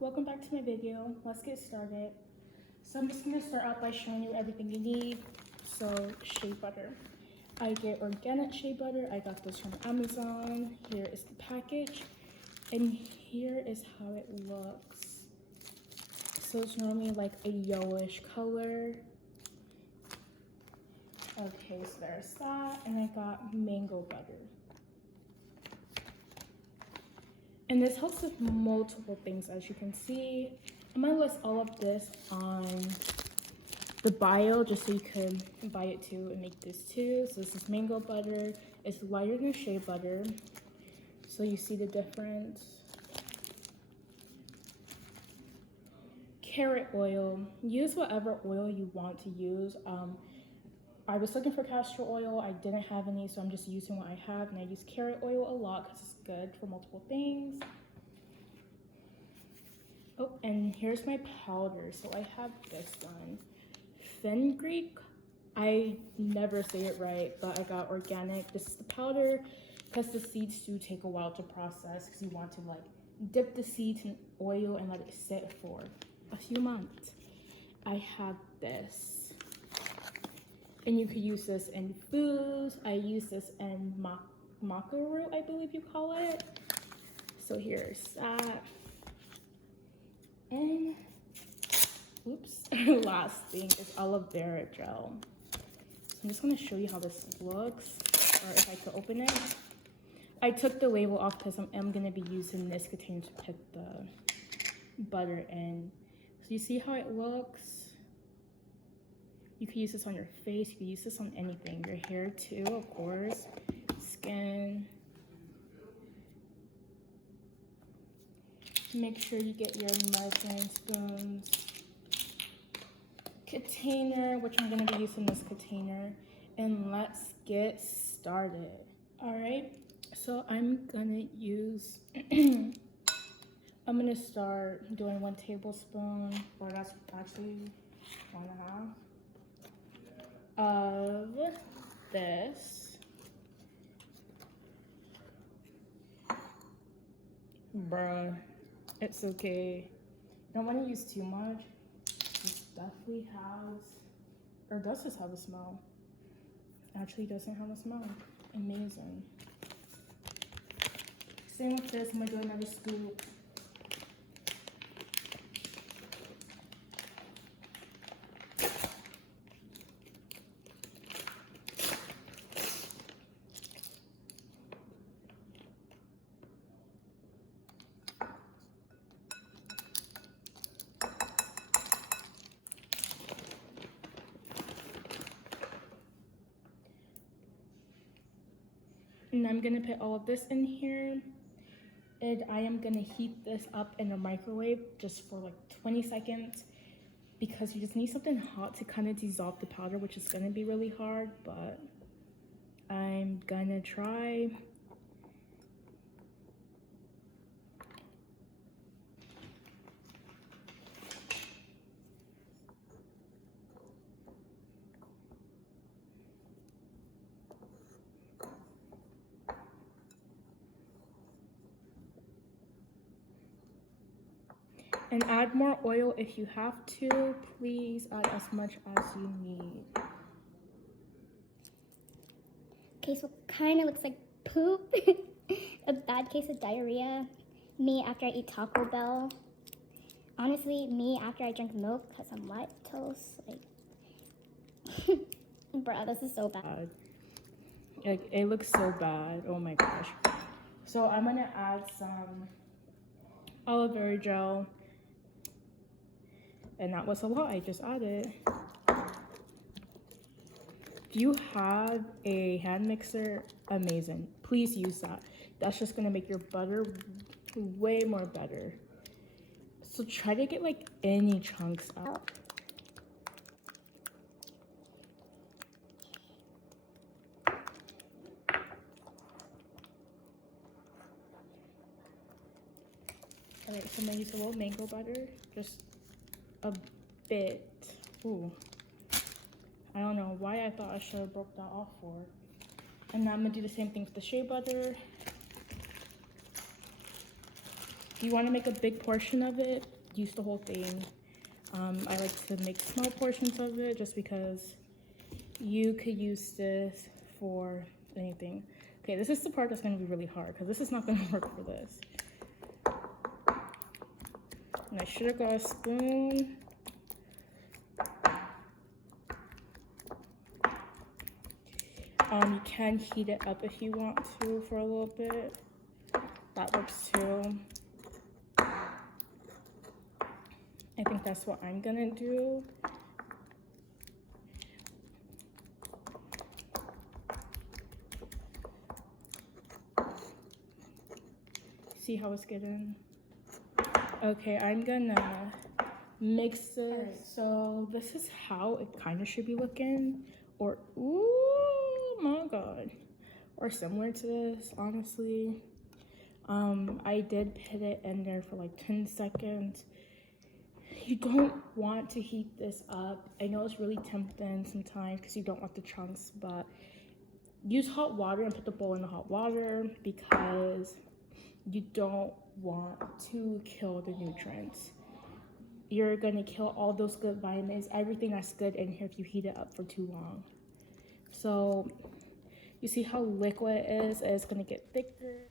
Welcome back to my video. Let's get started. So I'm just going to start out by showing you everything you need. So shea butter. I get organic shea butter. I got this from Amazon. Here is the package. And here is how it looks. So it's normally like a yellowish color. Okay, so there's that. And I got mango butter. And this helps with multiple things, as you can see. I'm gonna list all of this on the bio just so you can buy it too and make this too. So this is mango butter. It's lighter than shea butter. So you see the difference. Carrot oil. Use whatever oil you want to use. I was looking for castor oil. I didn't have any, so I'm just using what I have. And I use carrot oil a lot because it's good for multiple things. Oh, and here's my powder. So I have this one. Fenugreek. I never say it right, but I got organic. This is the powder because the seeds do take a while to process because you want to like dip the seeds in oil and let it sit for a few months. I have this. And you could use this in foods. I use this in maca root, I believe you call it. So here's that. And, oops, last thing is Aloe Vera Gel. So I'm just gonna show you how this looks, or if I could open it. I took the label off because I'm gonna be using this container to put the butter in. So you see how it looks? You could use this on your face, you could use this on anything. Your hair too, of course. Skin. Make sure you get your measuring spoons. Container, which I'm gonna be using this container. And let's get started. All right, so I'm gonna use, I'm gonna start doing 1 tablespoon, or that's actually 1.5. Of this. Bruh, it's okay. Don't want to use too much. This definitely has, or does this have a smell? Actually doesn't have a smell. Amazing. Same with this, I'm gonna do another scoop. And I'm gonna put all of this in here. And I am gonna heat this up in the microwave just for like 20 seconds because you just need something hot to kind of dissolve the powder, which is gonna be really hard, but I'm gonna try. And add more oil if you have to. Please add as much as you need. Okay, so it kind of looks like poop. A bad case of diarrhea. Me after I eat Taco Bell. Honestly, me after I drink milk because I'm lactose. Like, bruh, this is so bad. Like, it looks so bad. Oh my gosh. So I'm gonna add some aloe vera gel. And that was a lot I just added. If you have a hand mixer, amazing. Please use that. That's just gonna make your butter way more better. So try to get like any chunks out. Alright, so I'm gonna use a little mango butter, just a bit. Ooh. I don't know why I thought I should have broke that off for. And now I'm gonna do the same thing with the shea butter. If you want to make a big portion of it, use the whole thing. I like to make small portions of it just because you could use this for anything. Okay, this is the part that's going to be really hard because this is not going to work for this. And I should have got a spoon. You can heat it up if you want to for a little bit. That works too. I think that's what I'm gonna do. See how it's getting? Okay, I'm gonna mix this. Right, so this is how it kind of should be looking. Or, ooh my God. Or similar to this, honestly. I did put it in there for like 10 seconds. You don't want to heat this up. I know it's really tempting sometimes because you don't want the chunks, but use hot water and put the bowl in the hot water because you don't want to kill the nutrients. You're gonna kill all those good vitamins, everything that's good in here if you heat it up for too long. So you see how liquid it is? It's gonna get thicker.